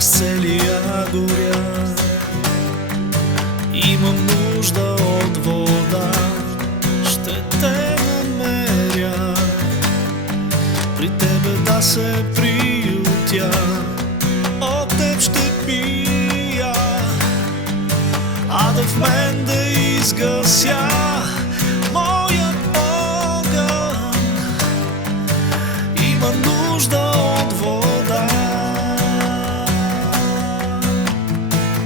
Аз целия горя, имам нужда от вода. Ще те намеря, при тебе да се приютя, от теб ще пия, а да в мен да изгася моят огън. Има нужда от вода.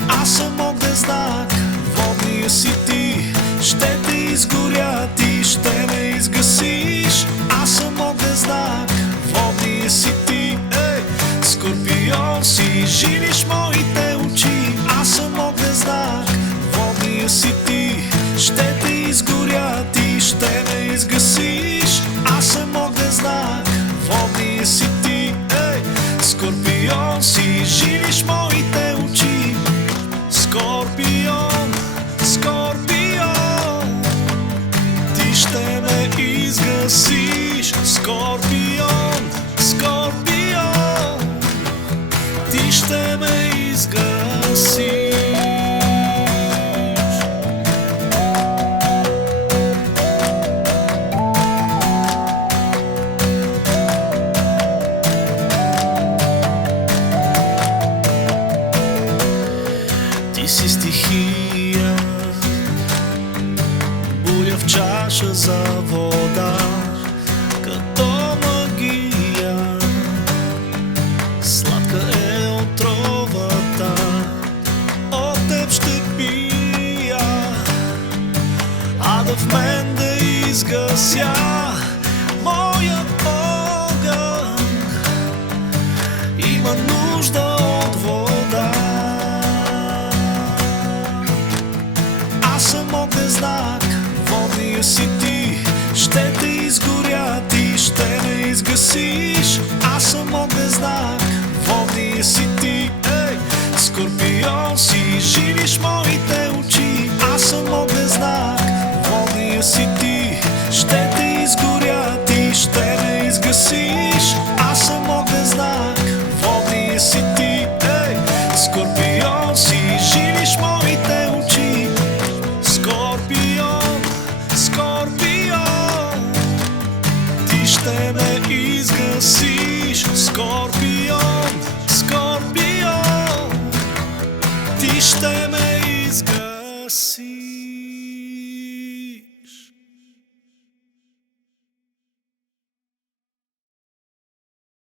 Аз съм огнен знак, водния си ти. Ще те изгоря, ти ще ме изгасиш. Аз съм огнен знак, водния си ти. Скорпион си, жилиш моите очи. Аз съм огнен знак, водния си ти. Ще те изгоря, ти ще ме изгасиш. Аз съм огнен знак, водния си ти. Скорпион си, жилиш моите очи. Скорпион, скорпион, ти ще ме изгасиш. Скорпион, скорпион, ти ще ме изгасиш. Ти си стихия, буря в чаша за вода, като магия. Сладка е отровата, от теб ще пия, а да в мен да изгася моят огън. Има нужда от вода. Аз съм огнен знак, водния си ти. Ще те изгоря, ти ще ме изгасиш. Аз съм огнен знак, водния си ти. Скорпион си, жилиш моите очи. Аз съм огнен знак, водния си ти. Ще те изгоря, ти ще ме изгасиш.